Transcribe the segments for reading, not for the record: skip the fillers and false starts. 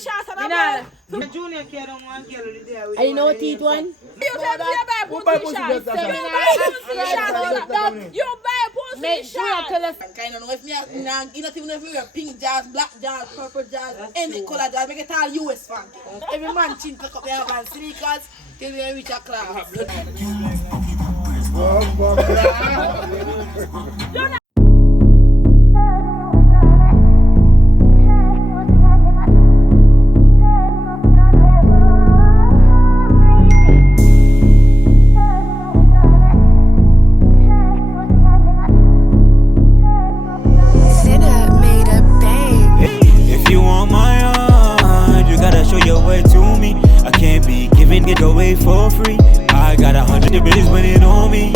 shots of that. Junior care don't want girl with there. I know what it one. You buy pussy shots. You buy pussy shots. Tell us. Kind of know if me, you not even know if me wear pink jazz, black jazz, purple jazz, any color jazz, make it all US funky. Every man chin pick up their van sneakers till we reach a class. Get away for free. I got 100 billions winning on me.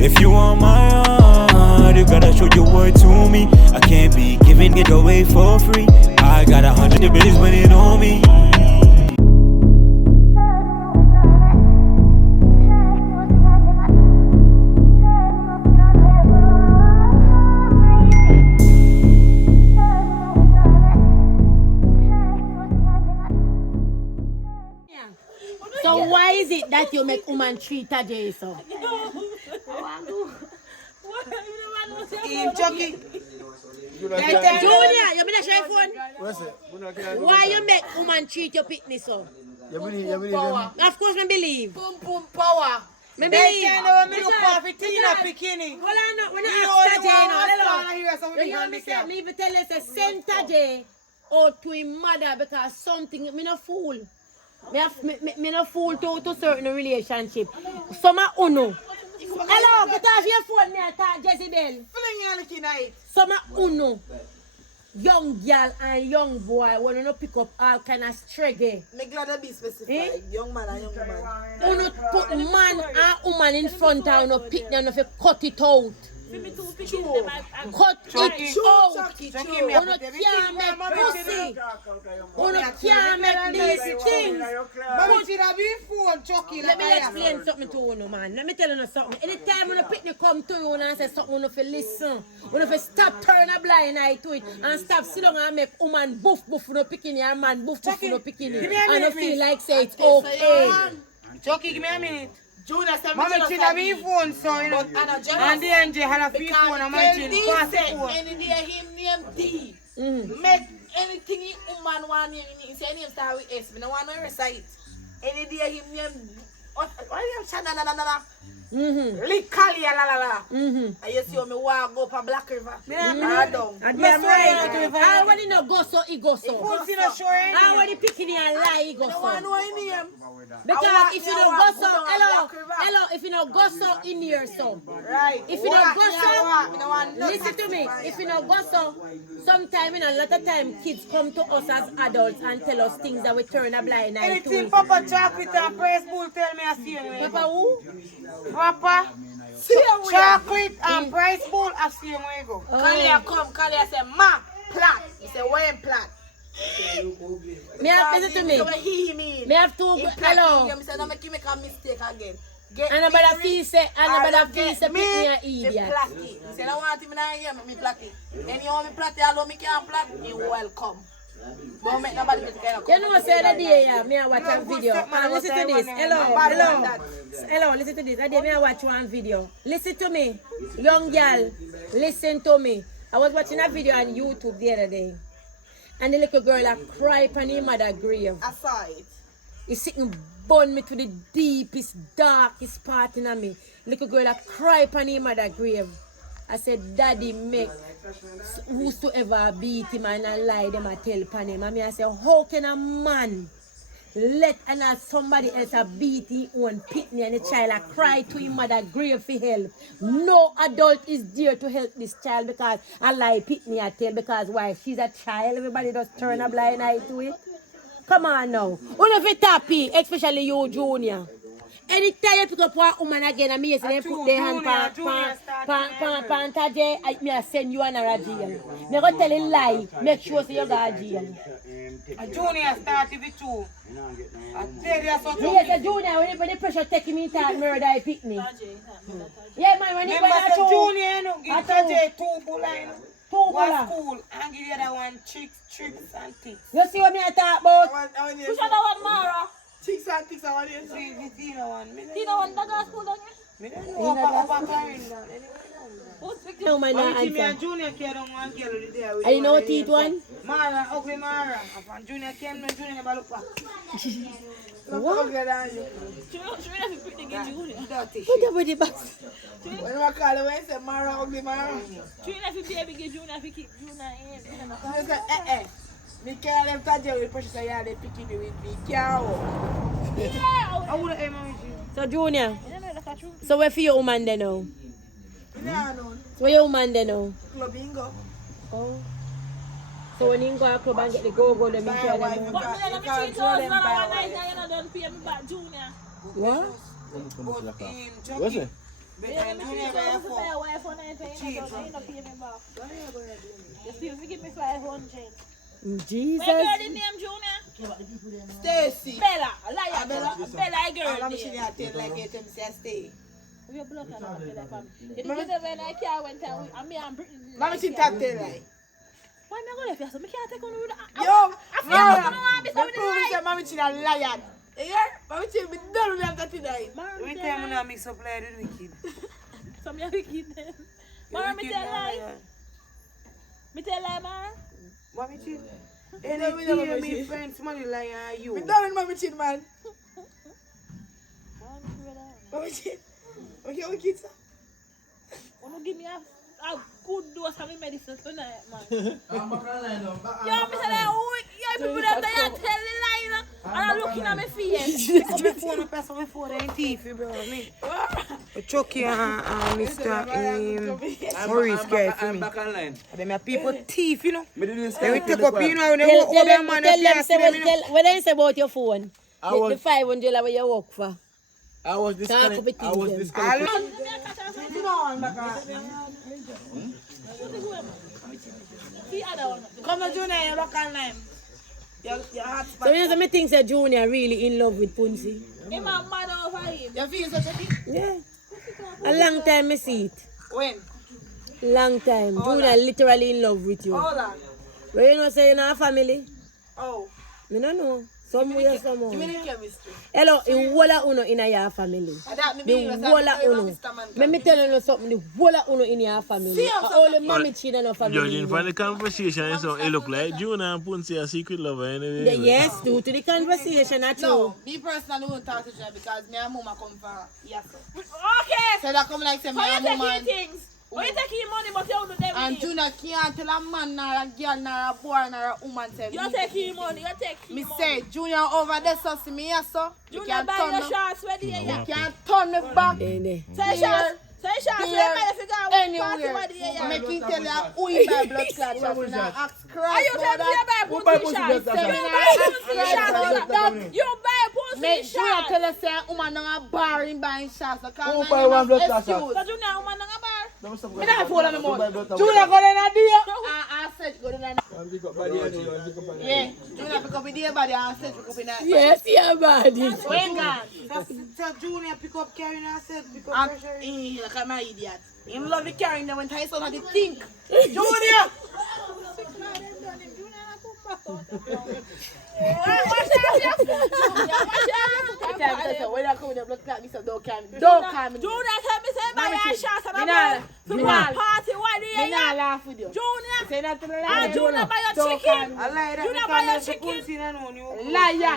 If you want my heart, you gotta show your word to me. I can't be giving it away for free. I got 100 billions winning on me. So why is it that you make woman treat a day so? Chucky. Junior, you mean a share phone? Why you make woman treat your pitney so? Power. Of course I believe. Boom boom power. Me They believe. can't know me look for Tina bikini. Well, I know, when You I know after the Jay, one no, was hello. trying to hear something You know on me the say, cap. me even tell you say Santa Jay out to him mother because something, me no fool. Me no fool to certain relationship. Some are uno. Hello, get off your phone, me attack Jezebel. Feeling you looking night. Some are uno. Young girl and young boy when you no pick up all kind of streggy. Me glad to be specified. Eh? Young man and young woman. Uno put man and woman in front and no pick them if you cut it out. Cut it out. Chucky, You no can't make pussy. You no can't make these things. But it should have been phone, Chucky. Let me explain something to you, man. Let me tell you something. Anytime when a picnic come to you and say something, you have to listen. You have to stop turn a blind eye to it and stop sit down and make woman boof boof no picking and man boof boof no picking and you feel like say it's okay. Chucky, give me a minute. Junior said Mama, it should have been phone, so you know. And the NJ had a free phone and my chin pass the phone. Any day him name D. Make anything he woman want name, he say name start with S. Me no want to recite. Any day him name, why you say na. Lick Kali la. And you see how me walk go up a Black River. Me not down. And them right. I already know go so, he go so. Pussy no sure I already picking it and lie, he go I so. want to know his name. Because if you don't go so, hello, if you don't go so in here so. Right. If you don't go so, listen to me. If you don't go so, sometime, a lot of time, kids come to us as adults and tell us things that we turn a blind eye to. Anything Papa Chocolate and Press Bull tell me I see him. Papa who? Papa Chocolate and Price Bull I see him where you go. Kalia come, Kalia say, ma, plat. He say, why am plat? Me have listen to me. He mean. Me have to hello. He say, don't make a mistake again. Another fee say pick me an idiot. He said, I want him in here, me plot it. And you want me plot it, although me can't plot, you welcome. Don't make nobody make kind of. You know, say that day, yeah, me I watch a video. And listen to this. Hello, listen to this. That day, me I watch one video. Listen to me. Young girl, listen to me. I was watching a video on YouTube the other day. And the little girl I cry on her mother's grave. I saw it. He's sitting burn me to the deepest, darkest part in me. Little girl I cry on her mother's grave. I said, Daddy, make whosoever beat him and lie them I tell upon him. And I say, how can a man let somebody else beat his own pitney and the child cry to his mother grave for help? No adult is there to help this child because I lie pitney I tell because why? She's a child. Everybody just turn a blind eye to it. Come on now. One of it happy, especially you, Junior. Anytime you pick up one woman again and me say put their hand pan Taje, I send you another jail. Me go tell a lie, make sure so you go to jail. A Junior started with two. Yes, a Junior, when the pressure take him into murder, I pick me. Yeah, man, when he Junior, no, give Taje 2 bull line. What school? And give you the other one tricks and ticks. You see what me I talk about? Which other one, Mara? Chicks and ticks, I want you to see Tina one. Tina one, that girl school down here? I don't know about Karen. No, man, not Me answer. and Junior came on one girl the day. And you know teeth one? Mara, ugly Mara. And Junior came and Junior never look back. What? She have to put the Junior. Dirty Put shit. that with the box. When I call her, I say Mara, ugly Mara. Junior have to be able to get Junior to keep Junior in. I said, me can't have that jail with precious. I had to pick it with me. Can't walk. Yeah! I would have aim with you. So Junior, You know that's true. so where for your woman then now? No. So where your woman then now? Club bingo. Oh. So when you go to club and get the go-go, then you Buy tell a wife. them. But me You and can't me throw $3,000 them one buy a night wife. now you know don't pay me back Junior. What? But in What's Chucky, it? but Me and in me Junior $3,000 buy a to phone. buy a wife one night and you know don't pay me back. You still give me 500. Jesus. My girl the name Junior? Stacy. Bella, liar. Bella. Bella a girl I'm sure name. you tell like it him say stay. We are blood and all that fam. You didn't get when I can't went and me and Brittany. Mommy she tap tell like. Why me go left here? So me can't take on with the. Yo, Mara, Mara, the proof is that Mommy she a liar. Yeah, Mommy she be done with that tonight. Every time we not mix up like the wicked. So me a wicked then. Mara, me tell lie. Me tell lie, Mara. Mommy she. Anything me friends money like you. Me done with Mommy she man. Mommy she. Okay, wicked sir. Wanna give me a good dose of medicine tonight, man. Yo, me say that people that they are telling lie, you know, and I'm looking at my face. Pick up my phone and pass on my phone and teeth, bro. Me. Chucky and Mr. Maurice care for me. back online. Them are people thief, you know. Me didn't They will take up, you know, when they Tell walk over them, man, tell they them, can't say see them, you know. what they say about your phone. I The was 500 where you work for. I was disconnected. I was disconnected. The other one. Come to Junior, you rock and lime. Your heart So you know, me think that Junior really in love with Punsie. Him and mad over him. You feel such a thing? Yeah. A long time I see it. When? Long time. Junior literally in love with you. Hold on. But you know say you know a family? Oh. Me no know. Some way, some Give me more. the chemistry. Hello, in whole of uno in your family. That me The being whole of uno. Let me tell you something. The whole of uno in your family. All the mommy chin and family. Judging from the conversation, so it look like Junior and Punsie are secret lover anyway. Yes, due to the conversation at No, all. me personally won't talk to you because me and mama come for yes. Okay. So that come like say So me you and take mama your things. When you take your money, but you don't do and everything. Junior can't tell a man nor a girl nor a boy nor a woman say You take your money. You take your me money. say Junior over there so see me yes so you You can't buy turn your me, shots. Where do you you can't turn me back Say shots. Say shots. Here, Where do you figure out what party anywhere. where do you Make me tell you who you buy blood clot shots and I ask Are Christ you for telling me that. you buy pussy shots? Tell me You now, buy ask pussy Christ for shots. that. You buy pussy Make sure you shots. tell us say woman on a bar in buying shots because Who my buy name one is blood clot excuse. shot? But you know, man, a bar. Me not follow me more. Junior Junior go in a deal. I said go in a yeah. Junior pick up in the body and said pick up in a Yes, your body. when gone. So Junior pick up carrying and said pick up pressure. Look at my idiot. Him love the carrying them when he saw the think. Junior. When I come with the blood clot, me say don't call me. Don't call me. Junior tell me say buy your shots and Me I'm nah- going to me go nah- a party. Why do Me you not laugh with you. Junior? Say that to the Ah, liar. Junior buy your Don't chicken. call me. I lie that Junior because buy your me the chicken. Punsie and own you. Liar.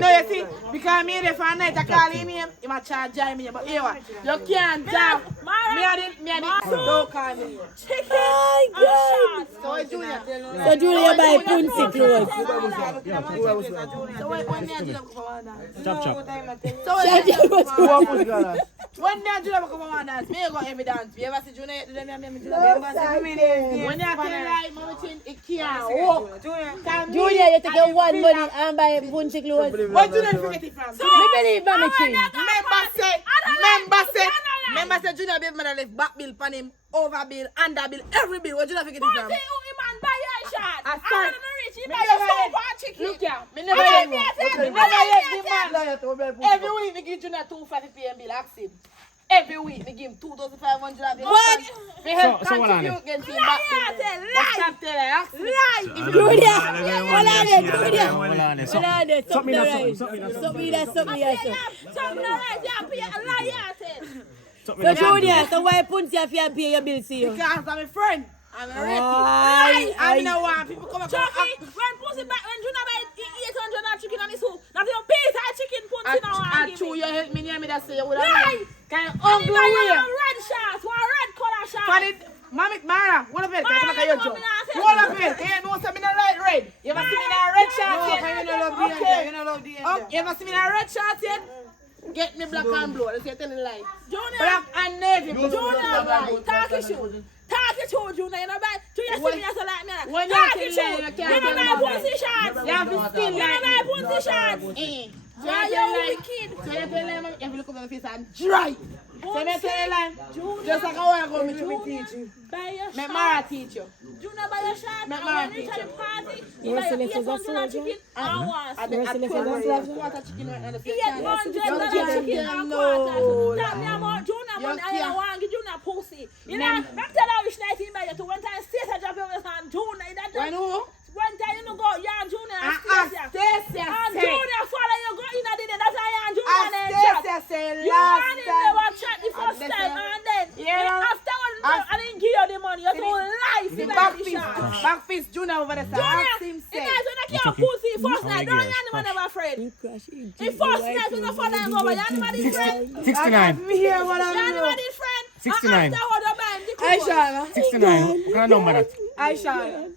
No, you see, because me there for a night I call him name, he might charge me. But here, you can't jam. Mara. Me and don't call me. Chicken. My and God. shots. So Junior. So Junior, you buy Punsie clothes. So when me and Junior come for one dance. Chop, chop. So when me and Junior come for one dance, me go every dance. You ever see Junior? When you tell me like, Mama Chin, it can't walk. Junior, you take your one money and buy Punsie clothes. What Junior forget it from? Me believe Mommy Chin. Member say Junior baby mother left back bill pan him, over bill, under bill, every bill. What Junior forget it from? Party, you man buy your shots. I I'm start- not rich. You Me buy your never soap let- and chicken. Look here, me never Hey, let me him. I said, Me hey, never me let I the said. man. Every week me give Junior 250 and bill, ask him. every week. They give him 2,500 of What? They help So what on contribute against him Lie, back I then. said, But lie. stop telling us. Lie. Junior, Hold on, something So Junior, so why Punsie have to pay your bill to you? Because I'm a friend. I'm a rep. Aye, I mean, I want people come up. Chucky, when Punsie back, when Junior buy 800 chicken on his soup, now you piece of chicken Punsie now I and chew give your me. help me near me that say you would have Lie. kind of Only ugly buy way. a red shot, one red color shot. For the Mommy, Mara, what up here? Can I come Mara, your come job? in and say- What up here? You know something in a light red? You ever see me in a red shirt No, yet? you don't love the Okay. You don't love the You ever see me in a red shirt yet? Get me black and blue. Let's tell you lie. Junior, Black and navy. Junior, talk your shoe. Talk your shoe, Junior. You know bad. Do you see me as a like me? When you Talk tell your you shoe. lie, you You can't know tell my me. pussy shots. You have to skin You know like my pussy shots. Why you wicked? So you tell them you have to look up on the face and dry. So me tell you lie. Just like how I go me teach you. Buy your Me shot. Mara teach you. Junior, buy your shot. Me And Mara when you teach try you. to party, You you buy wrestle your it as a 800 soldier? chicken and one. And Where's the then little quarter one? chicken right on the 800 chicken and No. quarter. Tell me about Junior You money. I can't. don't want to give Junior pussy. You know, I'm telling you which night he buy you to one time Stacia drop your hand Junior. That When who? one time you know go, yeah, Junior and Stacia. Stacia And say. Junior follow you go in the day. That's how you and Junior And then chat. Stacia say You last and him never chat the first And time and then Yeah. afterwards I didn't give you the money. You told life. The You back like the fist, shot. back fist, Junior over there. Junior, Ask him it's say. nice when I can't pussy first night. Don't you anyone ever afraid? The first night when the father and go, you anybody's friend? 69. Me here what You I'm doing. anybody's friend? 69. Afterward, you buy him the Aisha, 69. What kind of number that? Aisha.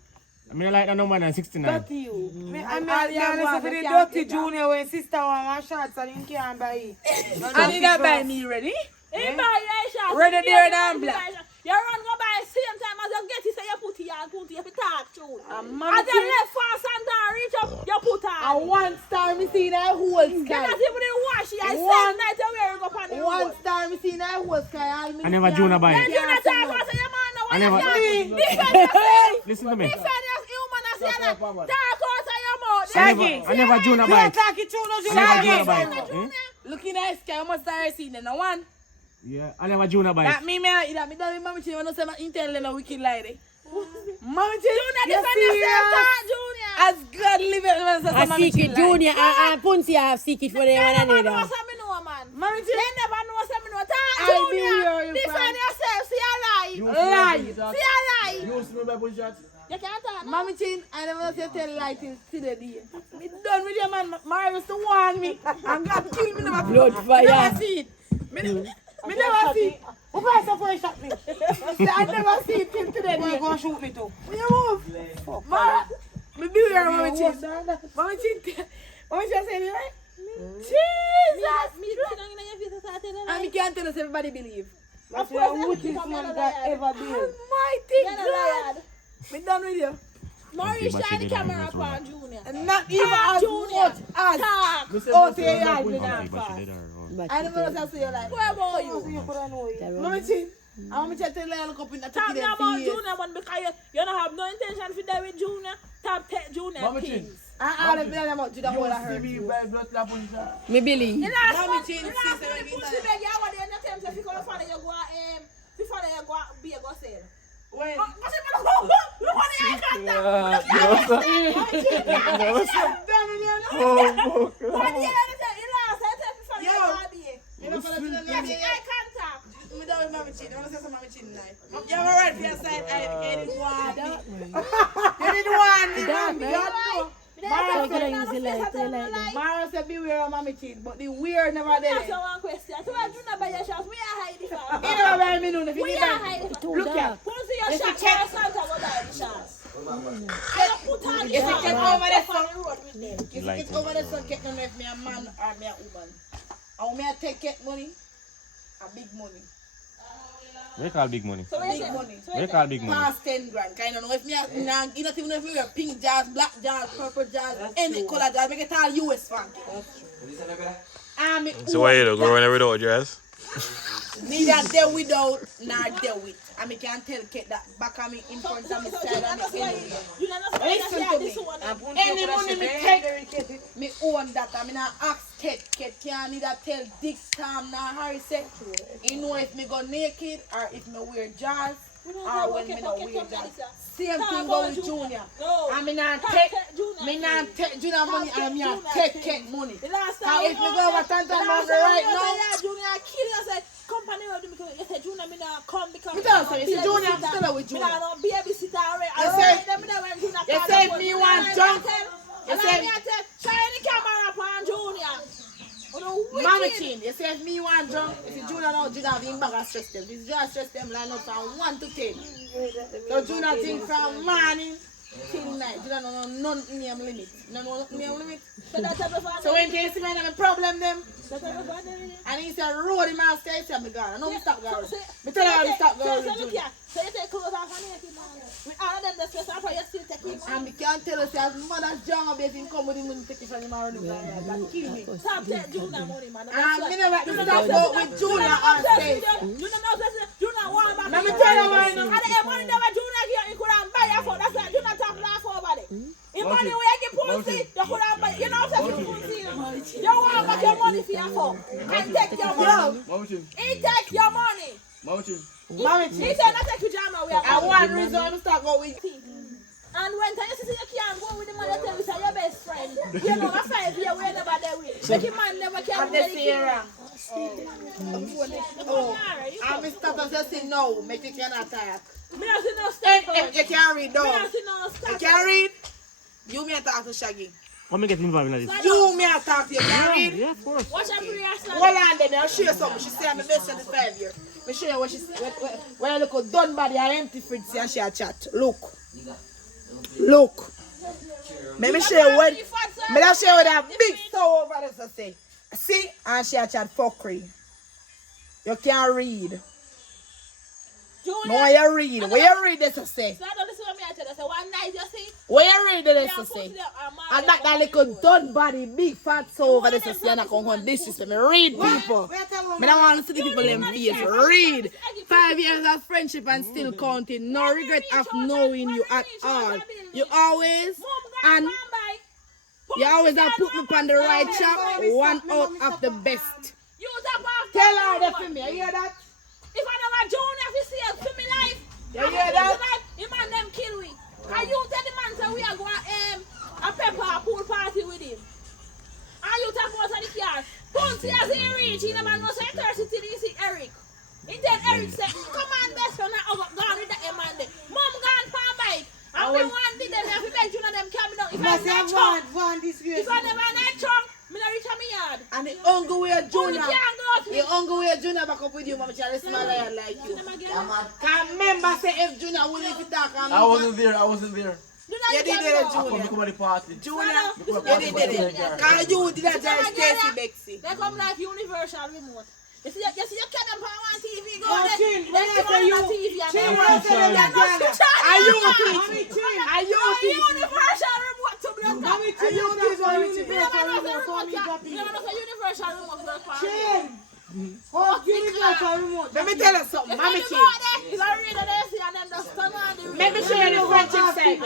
I mean, I like the number than 69. I mean, I listen for the dirty junior when sister want my shots and he can't buy it. I need to buy me ready. He buy your shot. Ready there and black. You run go buy same time as you get it, say you put it and put it, you talk through. Mommy As you left fast and down, reach up, you put A on. one star me see that whole You sky. not even in wash it, I One- same night you wear it go on the One road. star me see that whole sky. All me I never see Junior all- buy Then it. you not talk, I say your man now, I never- defend yourself. Listen to me. Defend yourself, human, I say that. Talk out of your mouth. I never Junior buy it. Talk it through, no I junior. never Junior buy Junior, it. Junior. Looking at sky, I must start seeing them. No one. Yeah, I never Junior buy That it. me don't be mommy chin when I say my intel and a wicked lady. Mommy chin, Junior, you defend see yourself, ya? talk, Junior. As God live it, when I say A mommy secret chin Junior and Punsie have secret for them They and never know another. some me know, man. Mommy They chin. never know some me know. Talk, I be Junior. here, you Defend fan. yourself, see a lie. Lie. See a lie. You see me buy push shots? You can't talk. Mommy chin, I never say tell lie till today. Me done with your man. Mario used to warn me. And God kill me never. Blood Me fire. never see it. Me never see it. Who buy some for a shot me? I never see it till today. Who you gonna shoot me to? When you move. Mara, me be here, Mommy chin. Mommy chin, Mommy chin say it right? Jesus. Me sitting in your face, I tell you And lie. me can't tell us everybody believe. That's the wickedest man that ever been. Almighty You're not God. liar. Me done with you. Maurice but she shine the didn't camera even upon Junior. And not even Talk, as Junior. much as. Talk. Oh, say yeah, me Okay, not but she fast. did her own. But I she never know did. how to say you like. Where about So you? you could have known it. Mommy chin. I want me to tell you look up in the Talk chicken me and about see Junior, man, because you don't have no intention to die with Junior. Top 10 Junior Mama things. I already tell them about Judah Hall I heard. blood clot push shot. Me believe. The last Mommy one, chin, the see, last say one, when the you pussy die. beg you, what they tell you, if you go father, you go, before you go, be a go sell. When? Look what they got that. Oh, What the hell is that? You last, I tell you before you Yo. go, be a. You know what I'm Get saying? eye contact. Me done with Mommy chin. I want to say some Mommy chin tonight. You have a right for your side eye. You didn't want me. You didn't want me. Dark, You right? don't know. So can I use the light? The light. Mara said beware of Mommy chin, but the weird never did That's it. your one question. So I do not buy your shots. We are hiding from. He never buy me none. If you We need are buy. hiding from. Too Look dark. at. Punsie your If you shot, check- your Santa go buy the shots. And you put on the If you shots. check over there, on the road with them. If you get over there, son, get them if me a man or me a woman. And when I take get money, a big money. What you call big money? So Big money. What you call big money? Past 10 grand. Kind of know if me, you not even know if we wear pink jars, black jars, purple jars, any color jars, make it all US funky. And me So why you do? Growing every without dress? neither there without nor there with. And me can tell Kate that back of me in front of me side and me anywhere. You know, that's why Listen you to this me. one. Any money me take, me own that. I mean, I ask can't neither tell Dick, Tom, nor Harry say. You know if me go naked or if me wear jars or when me not wear jars. Same thing go with Junior. I mean, I take Junior money and me take money. Now if me go over Tantan Mountain right now, Junior kill you say company will do because you say Junior me not come because you tell us, Junior still with Junior. Me not babysitter already. You say me want junk. You say shine the camera upon Junior. Mama Chin, you say if me want drunk, if you Junior now, Junior have him bag and stress them. If Junior stress them, line up from 1 to 10. So Junior think from morning till night. Junior no none name limit. No name limit. So when you see me have a problem them, and he said road him and stay, he said me gone. I know me stop girl. Me tell her me stop girl with Junior. So you take clothes off and naked man. With all of them the stress up, you still take him. And me can't tell us as mother's job if him come with him and take it from him and run him down. That kill me. Stop take Junior money man. And me never stop go with Junior on stage. Junior want back. Let me tell you why now. And the money that Junior give you could have buy your phone. That's why Junior talk laugh over it. The money where you get Punsie, you could have buy. You know what I'm saying? You want back your money for your phone. And take your money. He take your money. Mommy, he said I take you Jama. And one reason I start go with and when time you see you can't go with the man, you tell you say your best friend. You know, that 5 years we never there with. Make him man never can the Sierra. Oh, and Mr. Status say no, make you cannot attack. Me not see no stuff. You can't read, no. Me not see no stuff. You can't read. You may talk to Shaggy. What me get involved in this? You may talk to you. Can't read. Yeah, of course. Watch her prayer. Hold on then, I'll show you something. She say I'm the best friend in 5 years. I'll show you what she say. When I look at done body, I empty fridge, see and she a chat. Look. Let me show you what. Let me show you what that big store over there so say. See? And she a chat fuckery. You can't read. No, you read. Where you read this to say? So I don't listen to me. I tell you, say one night you see. Where you read this to say? And that little done body, big fat soul over this to say, and I come on this is me. Read people. Me don't want to see the people in face. Read. 5 years of friendship and still counting. No regret of knowing you at all. You always and you always have put me on the right track. One out of the best. Tell her that for me. You hear that? If I never Junior, if you see us to me life, you hear that? The man them kill we. Can you tell the man say we are going a pepper pool party with him? And you talk about the car. Punsie as he reach, he never knows say thirsty till he see Eric. He tell Eric say, come on best friend, I'm gone with that man there. Mom gone for a bike. And we want them, have to make Junior them coming down. If I never net trunk, me not reach me yard. And the hungry way Junior, the hungry way Junior back up with you, Mama Charlie, smile like you. Can't remember say if Junior would if you talk on me. I wasn't there. You did it, Junior. Come to the party. Junior, you did it. Because you did that just Stacy Bexy. They come like universal remote. You see your cat on one TV go Oh, there. Chin, when I say you, Chin, Are you universal remote to be on top? Are you universal remote? Universal remote to the party. Chin. Oh, universal remote. Let me tell you something, Mommy Chin. Let me show you the friendship side.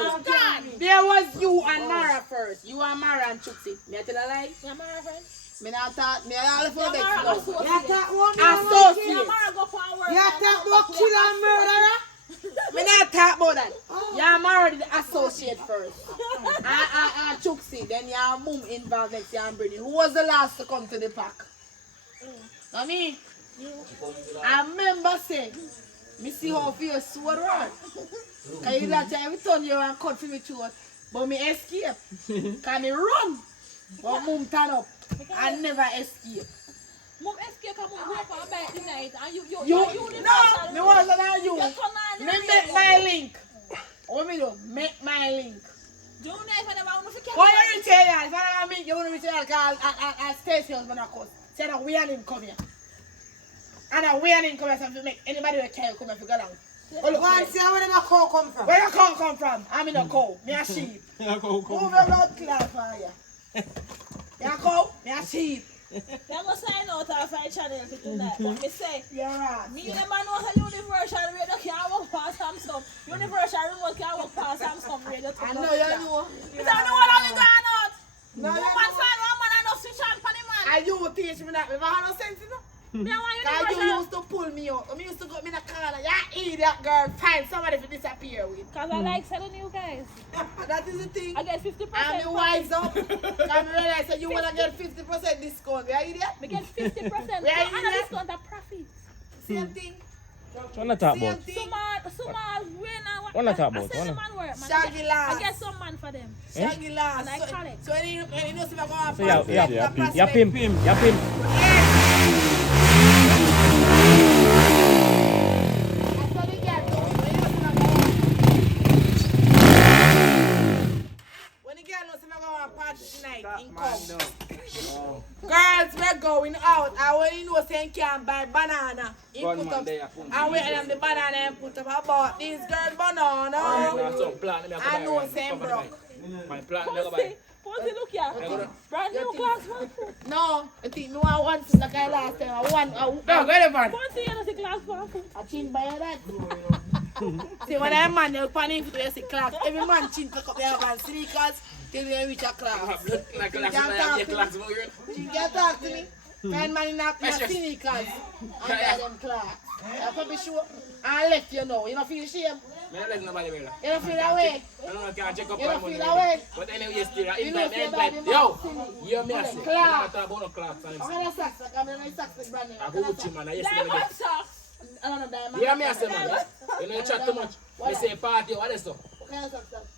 There was you and Mara first. You and Mara and Chuxie. May I tell a lie? Yeah, Mara friend. Me not talk. Me all for Bex now. Associate. Associate. Mara go for work. You talk about kill and murderer? Me not talk about that. You married the associate first. And Chuxie. Then your mum involved next year and Brady. Who was the last to come to the pack? Not me. I remember saying, me see how feel sword run. Because you that time we turn you and cut for me throat. But me escape. Because me run. But mum turn up. I never escape. Mom escape come on go for a bite tonight and you No, me wasn't on you. Me make my link. What me do? Make my link. Junior, if I never want to Why you reach here? If I don't meet you, want to reach here and stay here when I come. Say that we and him come here. And we and him come here so to make anybody who can come here to go down. Oh, look, One say where the cow come from? where your cow come from? I'm in a cow. Me a sheep. Move your blood clot for you. Me a cow. Me a sheep. I'm going to sign out of my channel for tonight. But me say, You're right. me and the man knows a universal radio can't walk past Samsung. Universal remote can't walk past Samsung radio. I know you know. You don't know what I'm going on. No, You man find one man and no switch on for the man. I teach me that. If I have no sense, you know? Me want you Because to you used to pull me out. I used to go in the corner. You idiot girl. Find somebody to disappear with. Because I like selling you guys. That is the thing. I get 50%. I'm the wise up. I realize that you want to get 50% discount. You idiot? We get 50%. Yeah, So, and a discount of profit. Same thing. What not talk Same about? thing. Small win and What not talk about? I sell the man work, man. Shaggy lass. I get some man for them. Shaggy lass. And I collect. So when you know if I go on So yeah, prospect. yeah, pimp. When the girl knows if I go on party tonight, in come. Girls, we're going out. And when you know saying can't buy banana, he put up. And we them the banana and put up. I bought this girl banana. I know same bro. Ponzi, look here. Brand new class one. No, I think me want one thing like I last time. I want Ponzi, you know the class one. I chin by that. See, when I'm man, you're planning for the class. Every man chin pick up their van sneakers till they reach a class. You can't talk to me. Kind man in a sneakers and buy them class. I can be sure. I left you know. You don't feel shame? I don't let nobody wear that. You don't feel that way? I don't care, check up You my don't money. feel that way? But anyway, you still You don't feel that way? Yo, you me I say. Clark. I don't talk about no Clark. I'm going to socks. I'm going to socks with brand new. I go with you, man. I yesterday Diamond with socks. I don't know diamond. you. Yeah, me I say, man. You know you chat too much. I say party, what is so? What kind of socks?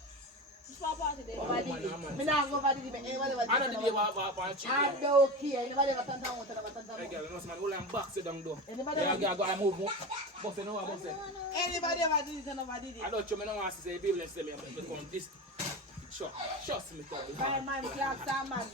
Small party there. Me not go over the anybody ever I don't know what cheap. I don't care. Anybody ever turn down with another turn Hey, down. girl, you know, man, hold on back, sit down, though. Anybody Yeah, ever girl, go and move more. Boss, you know what I'm saying? Anybody ever did it and nobody did I it? don't you, me no want to say people and say me, I'm going this. Trust me, By man, clocks and man,